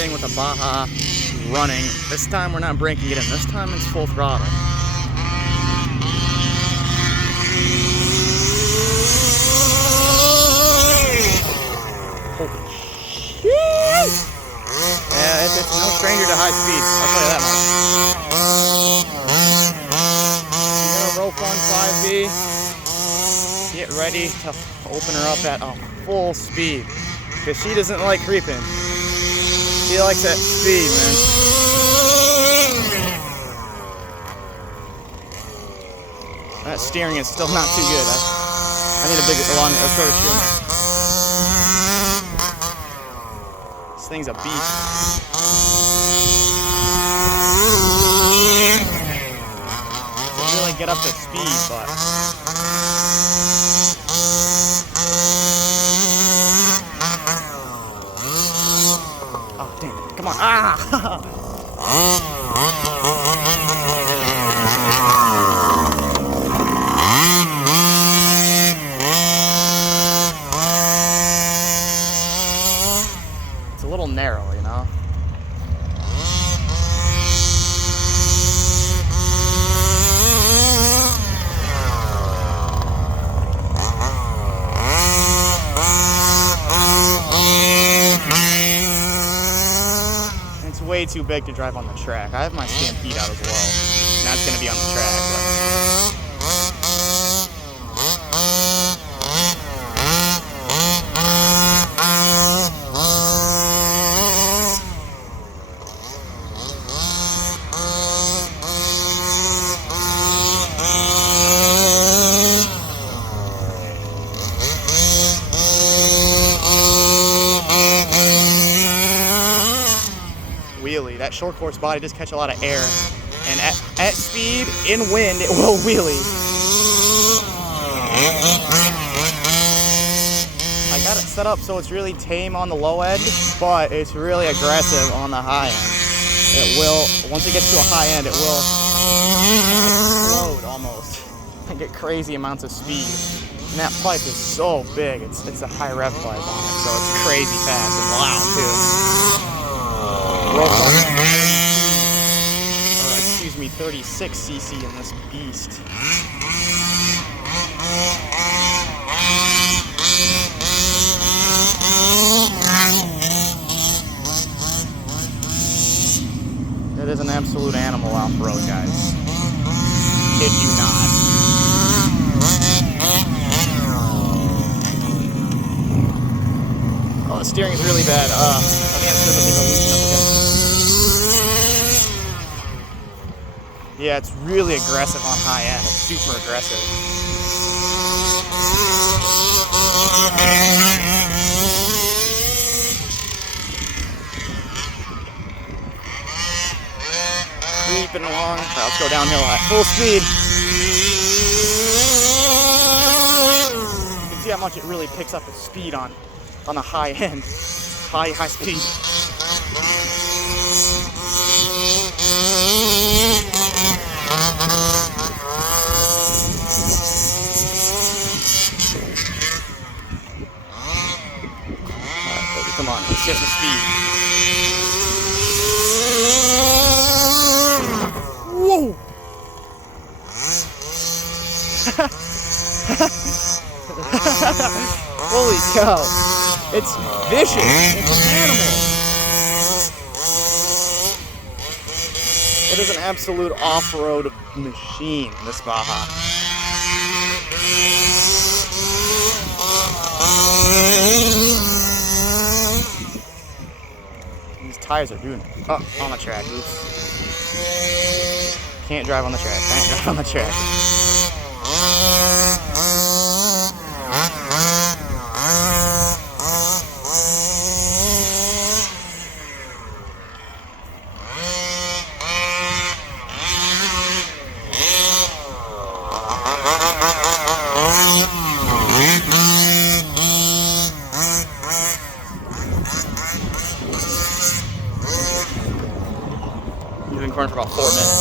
thing with the Baja running. This time we're not breaking it in. This time it's full throttle. Holy shit! Yeah, it's no stranger to high speeds. I'll tell you that much. You got a Rovan 5B. Get ready to open her up at a full speed, because she doesn't like creeping. She likes that speed, man. That steering is still not too good. I need a shorter steering. This thing's a beast. Doesn't really get up to speed, but oh, damn it. Come on. Ah! It's a little narrow, you know? It's way too big to drive on the track. I have my Stampede out as well. And that's going to be on the track. Wheelie. That short course body does catch a lot of air, and at speed, in wind, it will wheelie. I got it set up so it's really tame on the low end, but it's really aggressive on the high end. It will, once it gets to a high end, it will explode almost and get crazy amounts of speed. And that pipe is so big, it's a high rev pipe on it, so it's crazy fast and loud too. Rovan, or excuse me, 36 cc in this beast. It is an absolute animal off-road, guys. Kid you not. Oh, the steering is really bad. I think I'm still going to loosen up again. Yeah, it's really aggressive on high end. It's super aggressive. Creeping along. Right, let's go downhill at full speed. You can see how much it really picks up its speed on the high end. High speed. Come on, let's get some speed. Whoa! Holy cow! It's vicious. It's an animal. It is an absolute off-road machine, this Baja. These tires are doing it. Oh, on the track. Oops. Can't drive on the track. Can't drive on the track. You've been cornered for about 4 minutes.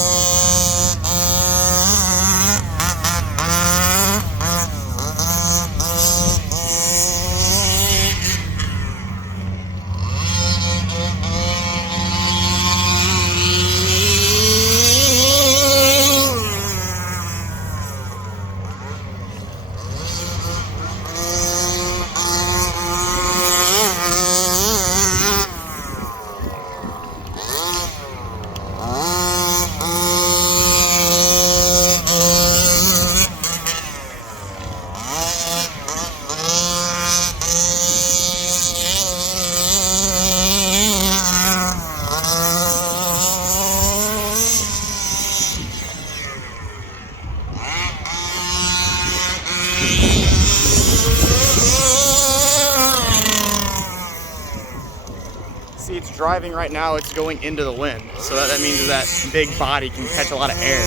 See, it's driving right now, it's going into the wind. So that means that big body can catch a lot of air.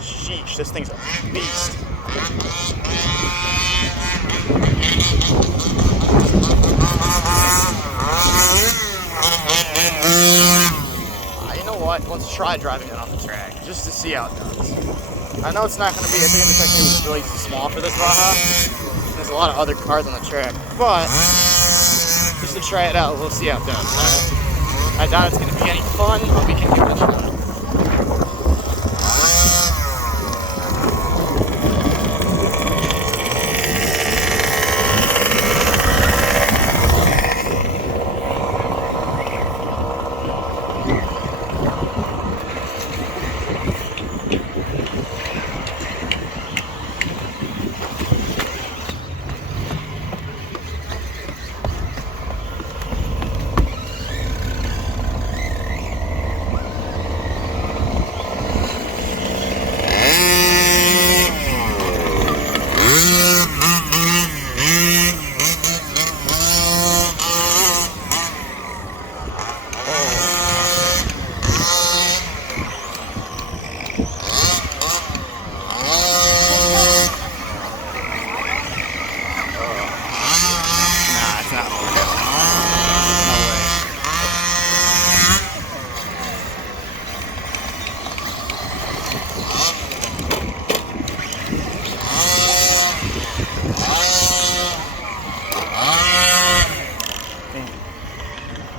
Sheesh, this thing's a beast. You know what? Let's try driving it off the track, just to see how it does. I know it's not going to be, I think it's actually really small for this Baja. There's a lot of other cars on the track, but just to try it out, we'll see how it does. I doubt it's going to be any fun, but we can give it a try.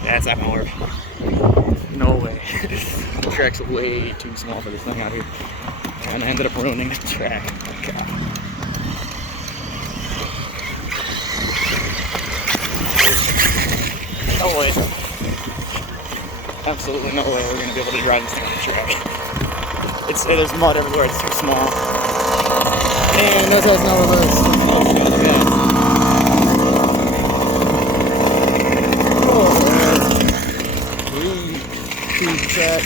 That's not gonna work. No way. The track's way too small for this thing out here. And I ended up ruining the track. God. No way. Absolutely no way we're gonna be able to drive this thing on the track. There's mud everywhere, it's too small. And this has no reverse. Track.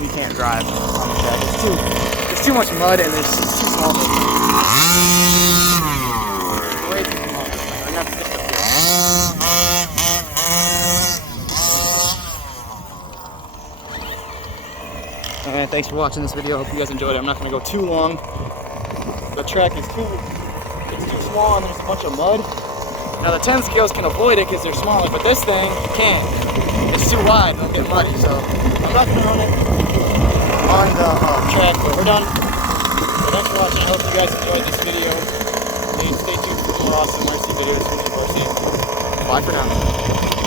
We can't drive on the track. There's too much mud and it's too small. Way too small. I'm not just up here. Alright, thanks for watching this video. Hope you guys enjoyed it. I'm not going to go too long. The track is too small and there's a bunch of mud. Now the 10 scales can avoid it because they're smaller, but this thing can't. It's too wide, it'll get muddy, so I'm not going to run it on the track, but we're done. So thanks for watching, I hope you guys enjoyed this video. And stay tuned for more awesome RC videos. Bye for now.